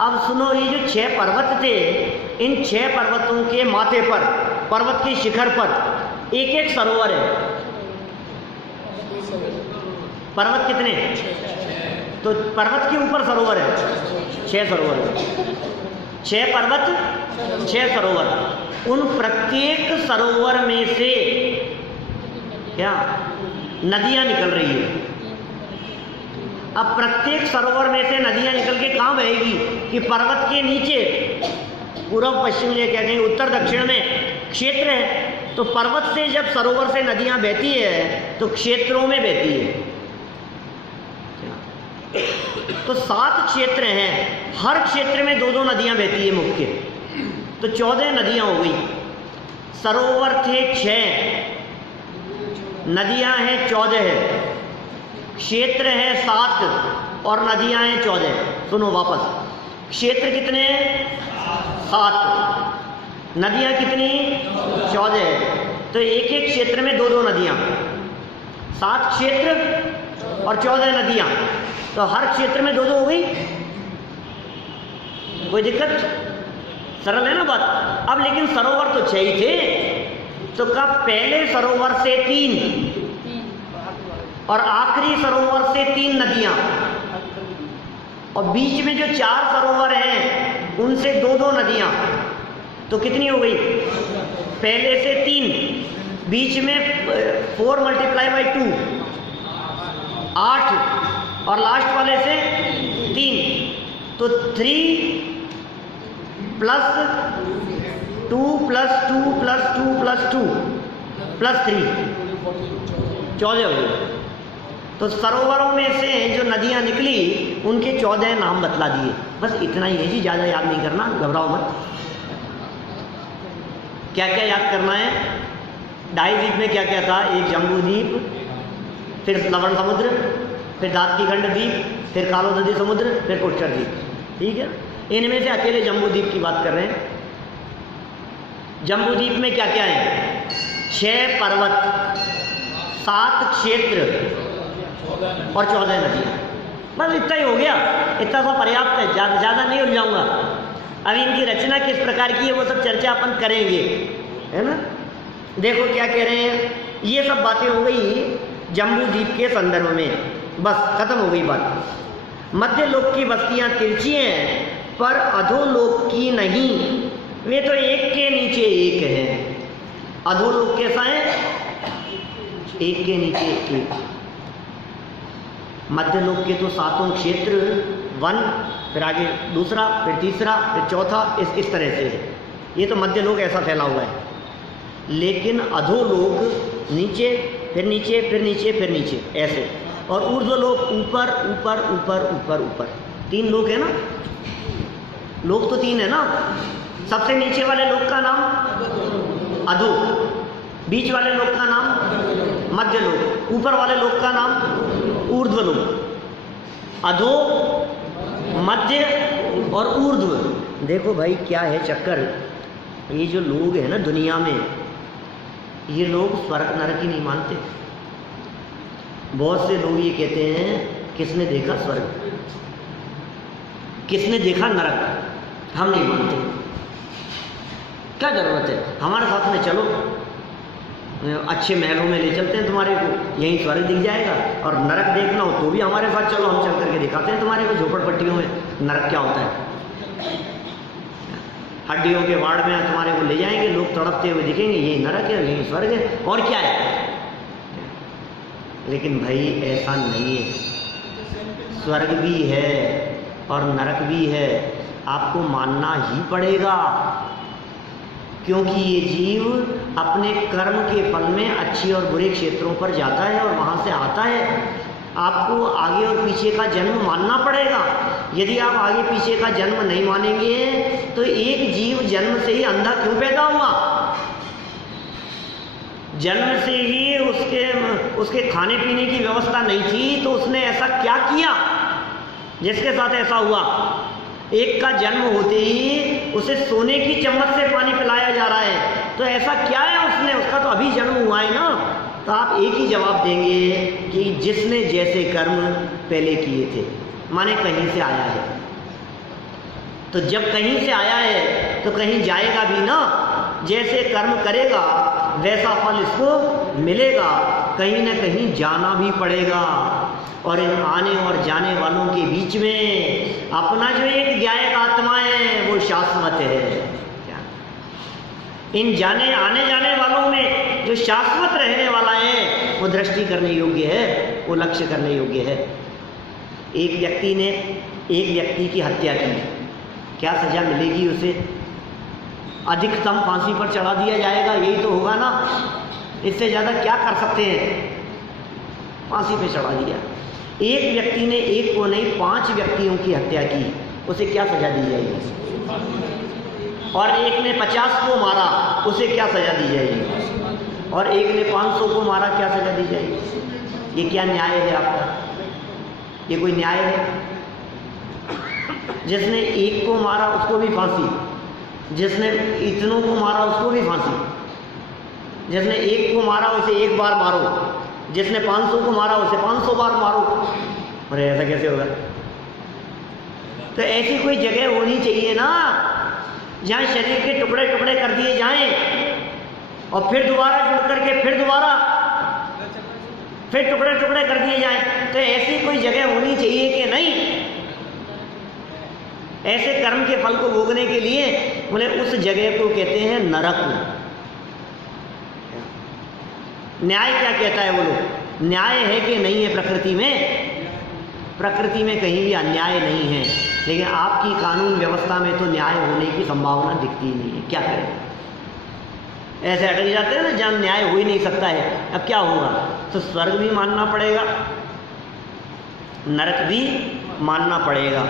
अब सुनो, ये जो 6 पर्वत थे, इन 6 पर्वतों के माथे पर, पर्वत के शिखर पर एक एक सरोवर है। पर्वत कितने? तो पर्वत के ऊपर सरोवर है, 6 सरोवर, 6 पर्वत 6 सरोवर। उन प्रत्येक सरोवर में से क्या नदियां निकल रही है। अब प्रत्येक सरोवर में से नदियां निकल के कहाँ बहेगी? कि पर्वत के नीचे पूर्व पश्चिम ये क्या कहें, उत्तर दक्षिण में क्षेत्र है, तो पर्वत से जब सरोवर से नदियां बहती है तो क्षेत्रों में बहती है। तो 7 क्षेत्र हैं, हर क्षेत्र में 2-2 नदियां बहती है मुख्य, तो 14 नदियां हो गई। सरोवर थे 6, नदियां हैं 14 है, क्षेत्र है 7 और नदियां हैं 14। सुनो वापस, क्षेत्र कितने हैं? 7, नदियां कितनी? 14। तो एक एक क्षेत्र में 2-2 नदियां, 7 क्षेत्र और 14 नदियां, तो हर क्षेत्र में 2-2 हो गई। कोई दिक्कत? सरल है ना बात। अब लेकिन सरोवर तो 6 ही थे, तो कब पहले सरोवर से 3 और आखिरी सरोवर से 3 नदियां, और बीच में जो 4 सरोवर हैं उनसे 2-2 नदियां, तो कितनी हो गई? पहले से 3, बीच में 4 × 2 8 और लास्ट वाले से 3, तो 3 + 2 + 2 + 2 + 2 + 3 14 हो गए। तो सरोवरों में से जो नदियां निकली उनके 14 नाम बतला दिए। बस इतना ही है जी, ज़्यादा याद नहीं करना, घबराओ मत। क्या क्या याद करना है? ढाई द्वीप में क्या क्या था? एक जम्बू द्वीप, फिर लवण समुद्र, फिर दात्तीखंड द्वीप, फिर कालो नदी समुद्र, फिर कोच्चर द्वीप। ठीक है, इनमें से अकेले जम्बू द्वीप की बात कर रहे हैं। जम्बू द्वीप में क्या क्या है? 6 पर्वत, 7 क्षेत्र और 14 नदियाँ। बस इतना ही हो गया, इतना सा पर्याप्त है, ज़्यादा नहीं उलझाऊंगा। अभी इनकी रचना किस प्रकार की है वो सब चर्चा अपन करेंगे, है ना। देखो क्या कह रहे हैं, ये सब बातें हो गई जम्बू द्वीप के संदर्भ में। बस खत्म हो गई बात। मध्य लोक की बस्तियां तिरछी हैं पर अधोलोक की नहीं, वे तो एक के नीचे एक हैं। अधोलोक कैसा है? एक के नीचे एक। मध्य लोक के तो 7 क्षेत्र, 1, फिर आगे दूसरा, फिर तीसरा, फिर चौथा, इस तरह से है। ये तो मध्य लोक ऐसा फैला हुआ है। लेकिन अधोलोक नीचे, फिर नीचे, फिर नीचे, फिर नीचे, ऐसे। और ऊर्ध्वलोक ऊपर ऊपर ऊपर ऊपर ऊपर। 3 लोक है ना, लोक तो 3 है ना। सबसे नीचे वाले लोक का नाम अधो, बीच वाले लोक का नाम मध्य लोक, ऊपर वाले लोक का नाम ऊर्ध्वलोक। अधो, मध्य और ऊर्ध्व। देखो भाई क्या है चक्कर, ये जो लोग हैं ना दुनिया में, ये लोग स्वर्ग नरक ही नहीं मानते। बहुत से लोग ये कहते हैं किसने देखा स्वर्ग, किसने देखा नरक, हम नहीं मानते। क्या जरूरत है, हमारे साथ में चलो, अच्छे महलों में ले चलते हैं तुम्हारे को, यहीं स्वर्ग दिख जाएगा, और नरक देखना हो तो भी हमारे साथ चलो, हम चल करके दिखाते हैं तुम्हारे को झोपड़पट्टियों में नरक क्या होता है। हड्डियों के वार्ड में तुम्हारे को ले जाएंगे, लोग तड़पते हुए दिखेंगे, यही नरक है, यही स्वर्ग है, और क्या है। लेकिन भाई ऐसा नहीं है, स्वर्ग भी है और नरक भी है, आपको मानना ही पड़ेगा, क्योंकि ये जीव अपने कर्म के फल में अच्छे और बुरे क्षेत्रों पर जाता है और वहाँ से आता है। आपको आगे और पीछे का जन्म मानना पड़ेगा। यदि आप आगे पीछे का जन्म नहीं मानेंगे तो एक जीव जन्म से ही अंधा क्यों पैदा हुआ? जन्म से ही उसके खाने पीने की व्यवस्था नहीं थी, तो उसने ऐसा क्या किया जिसके साथ ऐसा हुआ? एक का जन्म होते ही उसे सोने की चम्मच से पानी पिलाया जा रहा है, तो ऐसा क्या है उसने? उसका तो अभी जन्म हुआ है ना। तो आप एक ही जवाब देंगे कि जिसने जैसे कर्म पहले किए थे, माने कहीं से आया है, तो जब कहीं से आया है तो कहीं जाएगा भी ना। जैसे कर्म करेगा वैसा फल इसको मिलेगा, कहीं ना कहीं जाना भी पड़ेगा। और इन आने और जाने वालों के बीच में अपना जो एक ज्ञायक आत्मा है वो शाश्वत है। इन जाने आने जाने वालों में जो शाश्वत रहने वाला है वो दृष्टि करने योग्य है, वो लक्ष्य करने योग्य है। एक व्यक्ति ने एक व्यक्ति की हत्या की, क्या सजा मिलेगी उसे? अधिकतम फांसी पर चढ़ा दिया जाएगा, यही तो होगा ना। इससे ज़्यादा क्या कर सकते हैं? फांसी पे चढ़ा दिया। एक व्यक्ति ने एक को नहीं 5 व्यक्तियों की हत्या की, उसे क्या सजा दी जाएगी? और एक ने 50 को मारा, उसे क्या सजा दी जाएगी? और एक ने 500 को मारा, क्या सजा दी जाएगी? ये क्या न्याय है आपका? ये कोई न्याय है? जिसने एक को मारा उसको भी फांसी, जिसने इतनों को मारा उसको भी फांसी, जिसने एक को मारा उसे एक बार मारो, जिसने 500 को मारा उसे 500 बार मारो। अरे ऐसा कैसे होगा? तो ऐसी कोई जगह होनी चाहिए ना जहाँ शरीर के टुकड़े टुकड़े कर दिए जाएं और फिर दोबारा जुड़ करके फिर टुकड़े टुकड़े कर दिए जाएं। तो ऐसी कोई जगह होनी चाहिए कि नहीं? ऐसे कर्म के फल को भोगने के लिए बोले उस जगह को कहते हैं नरक। न्याय क्या कहता है वो लोग? न्याय है कि नहीं है प्रकृति में? प्रकृति में कहीं भी अन्याय नहीं है, लेकिन आपकी कानून व्यवस्था में तो न्याय होने की संभावना दिखती नहीं है। क्या करें? ऐसे अटक जाते हैं ना जहाँ न्याय हो ही नहीं सकता है। अब क्या होगा? तो स्वर्ग भी मानना पड़ेगा, नरक भी मानना पड़ेगा।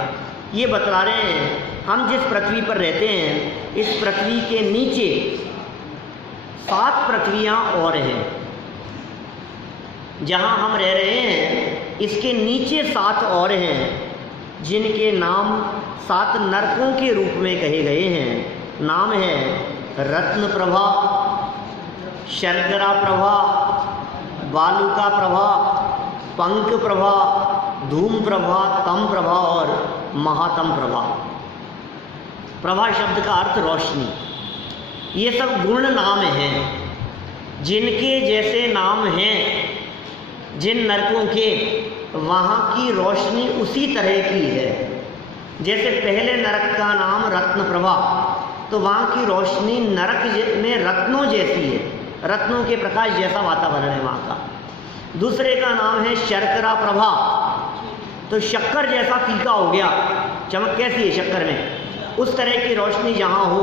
ये बतला रहे हैं हम जिस पृथ्वी पर रहते हैं, इस पृथ्वी के नीचे 7 पृथ्वियाँ और हैं। जहाँ हम रह रहे हैं इसके नीचे 7 और हैं, जिनके नाम 7 नरकों के रूप में कहे गए हैं। नाम है रत्न प्रभा, शर्करा प्रभा, बालुका प्रभा, पंक प्रभा, धूम प्रभा, तम प्रभा और महातम प्रभा। प्रभा शब्द का अर्थ रोशनी। ये सब गुण नाम हैं, जिनके जैसे नाम हैं जिन नरकों के, वहाँ की रोशनी उसी तरह की है। जैसे पहले नरक का नाम रत्न प्रभा, तो वहाँ की रोशनी नरक में रत्नों जैसी है, रत्नों के प्रकाश जैसा वातावरण है वहाँ का। दूसरे का नाम है शर्करा प्रभा, तो शक्कर जैसा फीका हो गया, चमक कैसी है शक्कर में, उस तरह की रोशनी जहाँ हो,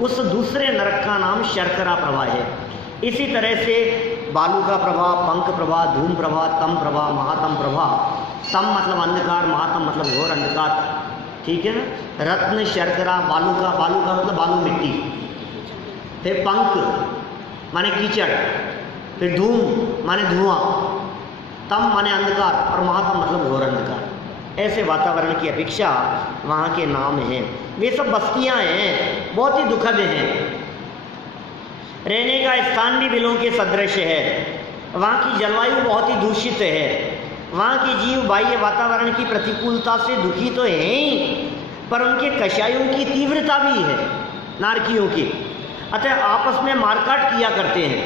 उस दूसरे नरक का नाम शर्करा प्रभा है। इसी तरह से बालुका प्रभा, पंक प्रभा, धूम प्रभा, तम प्रभा, महातम प्रभा। तम मतलब अंधकार, महातम मतलब घोर अंधकार, ठीक है ना। रत्न, शर्करा, बालुका, बालुका मतलब बालू मिट्टी, फिर पंक माने कीचड़, फिर धूम माने धुआं, तम माने अंधकार और महातम मतलब घोर अंधकार। ऐसे वातावरण की अपेक्षा वहाँ के नाम हैं। वे सब बस्तियाँ हैं, बहुत ही दुखद हैं। रहने का स्थान भी बिलों के सदृश है। वहाँ की जलवायु बहुत ही दूषित है। वहाँ के जीव बाह्य वातावरण की प्रतिकूलता से दुखी तो हैं ही, पर उनके कषायों की तीव्रता भी है, नारकियों की। अतः आपस में मारकाट किया करते हैं।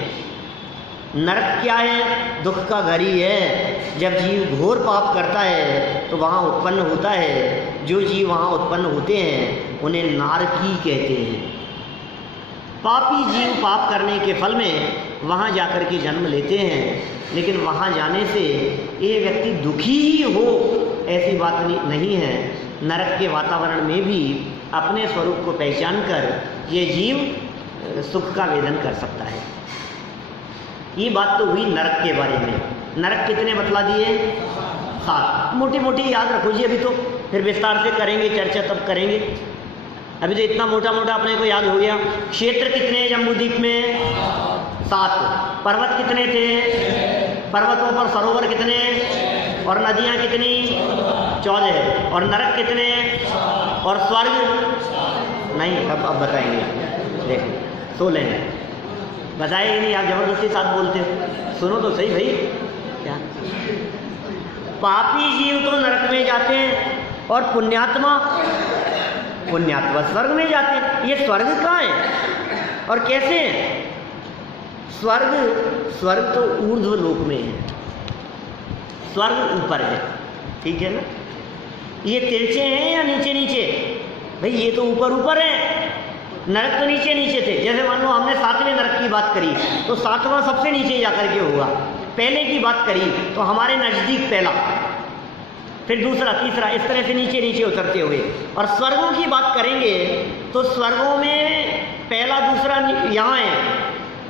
नरक क्या है? दुख का घर ही है। जब जीव घोर पाप करता है तो वहाँ उत्पन्न होता है। जो जीव वहाँ उत्पन्न होते हैं उन्हें नारकी कहते हैं। पापी जीव पाप करने के फल में वहाँ जाकर के जन्म लेते हैं, लेकिन वहाँ जाने से ये व्यक्ति दुखी ही हो ऐसी बात नहीं है। नरक के वातावरण में भी अपने स्वरूप को पहचान कर ये जीव सुख का वेदन कर सकता है। ये बात तो हुई नरक के बारे में। नरक कितने बतला दिए? 7। मोटी मोटी याद रखो जी, अभी तो फिर विस्तार से करेंगे चर्चा, तब करेंगे। अभी तो इतना मोटा मोटा अपने को याद हो गया। क्षेत्र कितने हैं जम्बूद्वीप में? 7। पर्वत कितने थे? पर्वतों पर सरोवर कितने? और नदियाँ कितनी? 14। और नरक कितने? और स्वर्ग नहीं, अब बताएंगे। देखो 16 है, बताए ही नहीं, आप जबरदस्ती साथ बोलते हो। सुनो तो सही भाई। क्या पापी जीव तो नरक में जाते हैं और पुण्यात्मा स्वर्ग में जाते हैं। ये स्वर्ग कहाँ है और कैसे है? स्वर्ग तो ऊर्ध्व लोक में है। स्वर्ग ऊपर है, ठीक है ना? ये तिरछे हैं या नीचे नीचे? भाई ये तो ऊपर ऊपर है, नरक तो नीचे नीचे थे। जैसे मान लो हमने 7वें नरक की बात करी तो 7वां सबसे नीचे जाकर के होगा। पहले की बात करी तो हमारे नज़दीक पहला, फिर दूसरा, तीसरा, इस तरह से नीचे नीचे उतरते हुए। और स्वर्गों की बात करेंगे तो स्वर्गों में पहला दूसरा यहाँ है,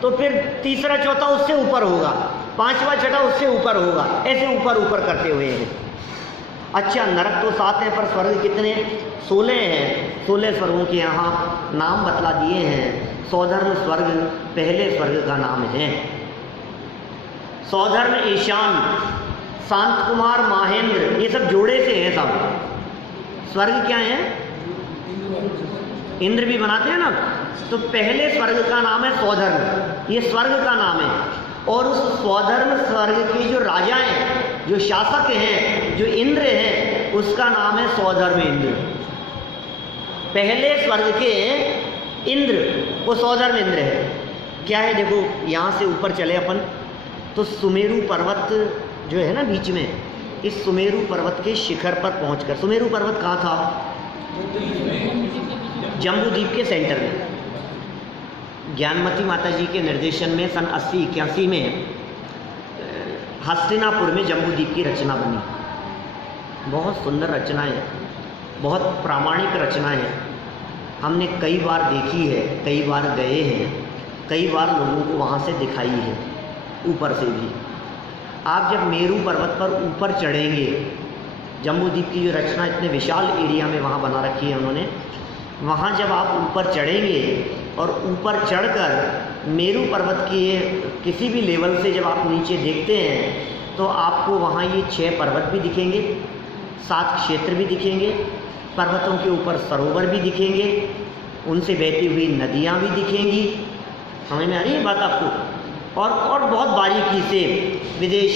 तो फिर तीसरा चौथा उससे ऊपर होगा, 5वां छठा उससे ऊपर होगा, ऐसे ऊपर ऊपर करते हुए हैं। अच्छा, नरक तो 7 है पर स्वर्ग कितने? 16 हैं। 16 स्वर्गों के यहाँ नाम बतला दिए हैं। सौधर्म स्वर्ग पहले स्वर्ग का नाम है। सौधर्म, ईशान, शांत कुमार, माहेंद्र, ये सब जोड़े से हैं सब। स्वर्ग क्या है? इंद्र भी बनाते हैं ना। तो पहले स्वर्ग का नाम है सौधर्म, ये स्वर्ग का नाम है। और उस सौधर्म स्वर्ग के जो राजा हैं, जो शासक हैं, जो इंद्र हैं, उसका नाम है सौधर्म इंद्र। पहले स्वर्ग के इंद्र वो सौधर्म इंद्र है। क्या है? देखो यहाँ से ऊपर चले अपन तो सुमेरु पर्वत जो है ना बीच में, इस सुमेरु पर्वत के शिखर पर पहुंचकर, सुमेरु पर्वत कहाँ था? जम्बूद्वीप के सेंटर में। ज्ञानमती माता जी के निर्देशन में सन 80-81 में हस्तिनापुर में जम्बूद्वीप की रचना बनी। बहुत सुंदर रचना है, बहुत प्रामाणिक रचना है। हमने कई बार देखी है, कई बार गए हैं, कई बार लोगों को वहाँ से दिखाई है, ऊपर से भी। आप जब मेरू पर्वत पर ऊपर चढ़ेंगे, जम्बूद्वीप की जो रचना इतने विशाल एरिया में वहाँ बना रखी है उन्होंने, वहाँ जब आप ऊपर चढ़ेंगे और ऊपर चढ़कर मेरू पर्वत के किसी भी लेवल से जब आप नीचे देखते हैं तो आपको वहाँ ये 6 पर्वत भी दिखेंगे, 7 क्षेत्र भी दिखेंगे, पर्वतों के ऊपर सरोवर भी दिखेंगे, उनसे बहती हुई नदियाँ भी दिखेंगी। समझ में आ रही है बात आपको? और बहुत बारीकी से विदेश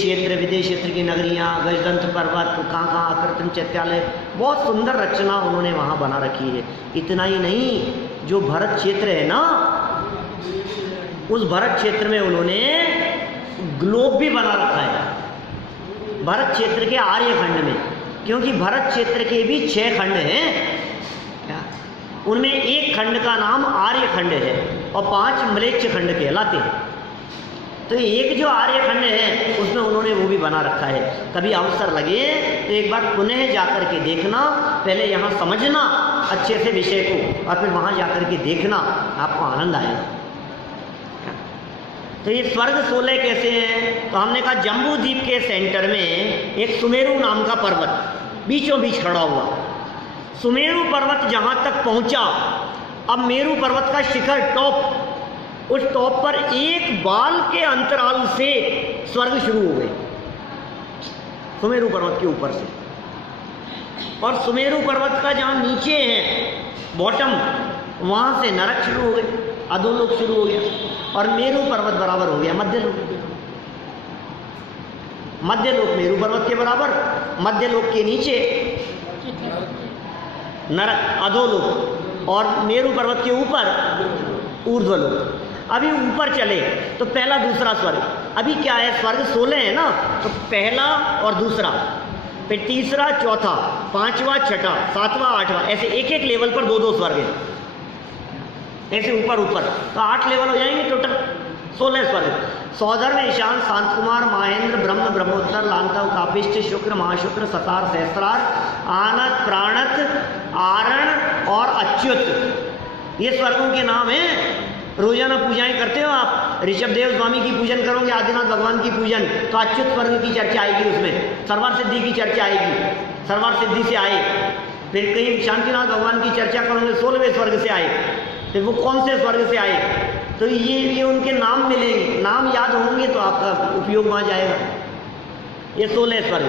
क्षेत्र की नगरियाँ, गजदंत पर्वत, कहाँ आकृतिम चैत्यालय, बहुत सुंदर रचना उन्होंने वहाँ बना रखी है। इतना ही नहीं, जो भरत क्षेत्र है ना, उस भरत क्षेत्र में उन्होंने ग्लोब भी बना रखा है, भरत क्षेत्र के आर्यखंड में। क्योंकि भरत क्षेत्र के भी 6 खंड हैं, उनमें एक खंड का नाम आर्यखंड है और 5 म्लेच्छ खंड कहलाते हैं। तो एक जो आर्यखंड है उसमें उन्होंने वो भी बना रखा है। कभी अवसर लगे तो एक बार पुनः जाकर के देखना, पहले यहाँ समझना अच्छे से विषय को और फिर वहाँ जाकर के देखना, आपको आनंद आएगा। तो ये स्वर्ग 16 कैसे हैं? तो हमने कहा जम्बूद्वीप के सेंटर में एक सुमेरु नाम का पर्वत बीचों बीच खड़ा हुआ। सुमेरु पर्वत जहाँ तक पहुँचा, अब मेरू पर्वत का शिखर टॉप, उस टॉप पर एक बाल के अंतराल से स्वर्ग शुरू हो गए, सुमेरु पर्वत के ऊपर से। और सुमेरु पर्वत का जहाँ नीचे है बॉटम, वहाँ से नरक शुरू हो गए, अधोलोक शुरू हो गया, और मेरू पर्वत बराबर हो गया मध्यलोक। मध्यलोक मेरू पर्वत के बराबर, मध्यलोक के नीचे नरक अधोलोक, और मेरू पर्वत के ऊपर ऊर्ध्वलोक। अभी ऊपर चले तो पहला दूसरा स्वर्ग, अभी क्या है, स्वर्ग 16 है ना, तो पहला और दूसरा, फिर तीसरा, चौथा, पांचवा, छठा, सातवां, आठवां, ऐसे एक एक लेवल पर 2-2 स्वर्ग है, ऐसे ऊपर ऊपर, तो 8 लेवल हो जाएंगे टोटल, 16 स्वर्ग। सौधर्म, ईशान, शांत कुमार, महेंद्र, ब्रह्म, ब्रह्मोत्तर, लांतव, कापिष्ठ, शुक्र, महाशुक्र, सतार, सहस्त्रार, आनत, प्राणत, आरण और अच्युत, ये स्वर्गों के नाम हैं। रोजाना पूजाएं करते हो आप, ऋषभ देव स्वामी की पूजन करोगे, आदिनाथ भगवान की पूजन, तो अच्युत स्वर्ग की चर्चा आएगी, उसमें सर्वार सिद्धि की चर्चा आएगी, सर्वार सिद्धि से आए। फिर कहीं शांतिनाथ भगवान की चर्चा करोगे, 16वें स्वर्ग से आए, फिर वो कौन से स्वर्ग से आए, तो ये उनके नाम मिलेंगे, नाम याद होंगे तो आपका उपयोग वहाँ जाएगा। ये 16 स्वर्ग।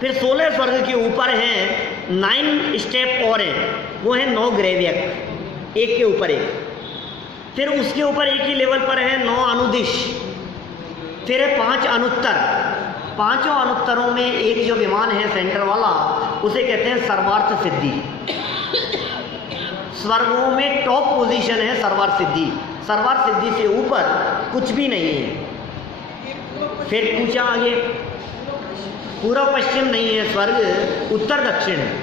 फिर 16 स्वर्ग के ऊपर हैं 9 स्टेप और हैं, वो हैं 9 ग्रहव्यक, एक के ऊपर एक। फिर उसके ऊपर एक ही लेवल पर है 9 अनुदिश, फिर है 5 अनुत्तर। 5 अनुत्तरों में एक जो विमान है सेंटर वाला, उसे कहते हैं सर्वार्थ सिद्धि। स्वर्गों में टॉप पोजीशन है सर्वार्थ सिद्धि, सर्वार्थ सिद्धि से ऊपर कुछ भी नहीं है। फिर पूछा आगे, पूर्व पश्चिम नहीं है स्वर्ग, उत्तर दक्षिण है।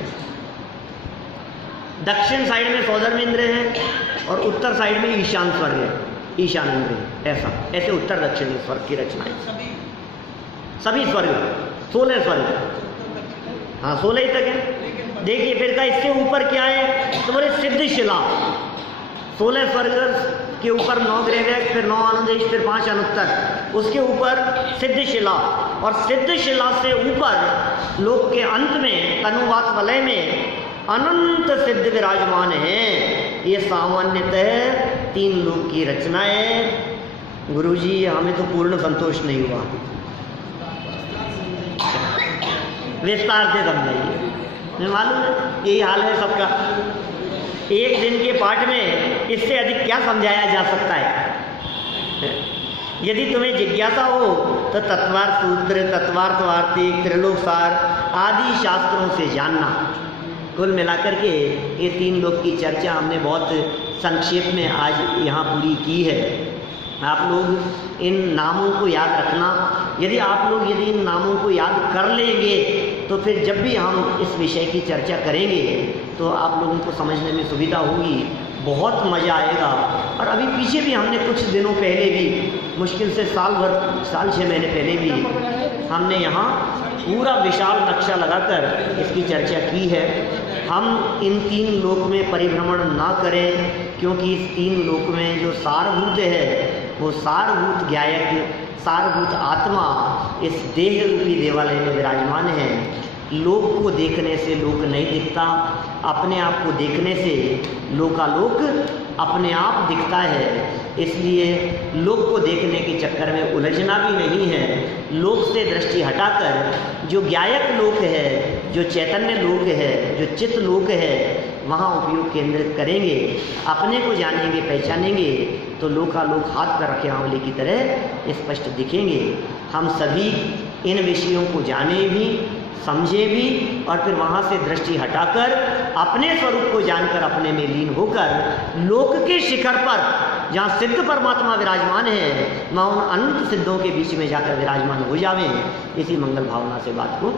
दक्षिण साइड में सौधर्म इंद्र है और उत्तर साइड में ईशान स्वर्ग है, ईशान इंद्र है, ऐसे उत्तर दक्षिण में स्वर्ग की रचना है। सभी स्वर्ग 16 स्वर्ग, हाँ 16 ही तक है। देखिए फिर का इसके ऊपर क्या है, तो बोले सिद्ध शिला। 16 स्वर्ग के ऊपर 9 ग्रहव्यक, फिर 9 अनुदेश, फिर 5 अनुत्तर, उसके ऊपर सिद्ध शिला। और सिद्ध शिला से ऊपर लोक के अंत में तनुवात वलय में अनंत सिद्ध विराजमान है। ये सामान्यतः 3 लोक की रचना है। गुरुजी हमें तो पूर्ण संतोष नहीं हुआ, विस्तार से समझाइए। मैं मालूम है यही हाल है सबका, एक दिन के पाठ में इससे अधिक क्या समझाया जा सकता है। यदि तुम्हें जिज्ञासा हो तो तत्वार्थ सूत्र, तत्वार्थ वार्तिक, त्रिलोक सार आदि शास्त्रों से जानना। कुल मिलाकर के ये 3 लोक की चर्चा हमने बहुत संक्षेप में आज यहाँ पूरी की है। आप लोग इन नामों को याद रखना। यदि आप लोग इन नामों को याद कर लेंगे तो फिर जब भी हम इस विषय की चर्चा करेंगे तो आप लोगों को समझने में सुविधा होगी, बहुत मज़ा आएगा। और अभी पीछे भी हमने कुछ दिनों पहले भी, मुश्किल से साल 6 महीने पहले भी हमने यहाँ पूरा विशाल नक्शा लगाकर इसकी चर्चा की है। हम इन 3 लोक में परिभ्रमण ना करें, क्योंकि इस 3 लोक में जो सारभूत है वो सारभूत ज्ञायक, सारभूत आत्मा इस देह रूपी देवालय में विराजमान है। लोक को देखने से लोक नहीं दिखता, अपने आप को देखने से लोकालोक अपने आप दिखता है। इसलिए लोक को देखने के चक्कर में उलझना भी नहीं है। लोक से दृष्टि हटाकर जो ज्ञायक लोक है, जो चैतन्य लोक है, जो चित्त लोक है, वहाँ उपयोग केंद्रित करेंगे। अपने को जानेंगे, पहचानेंगे तो लोकालोक हाथ पर रखे आंवले की तरह स्पष्ट दिखेंगे। हम सभी इन विषयों को जाने भी, समझे भी, और फिर वहाँ से दृष्टि हटाकर अपने स्वरूप को जानकर अपने में लीन होकर लोक के शिखर पर जहाँ सिद्ध परमात्मा विराजमान है, वहाँ उन अनंत सिद्धों के बीच में जाकर विराजमान हो जावें। इसी मंगल भावना से बात को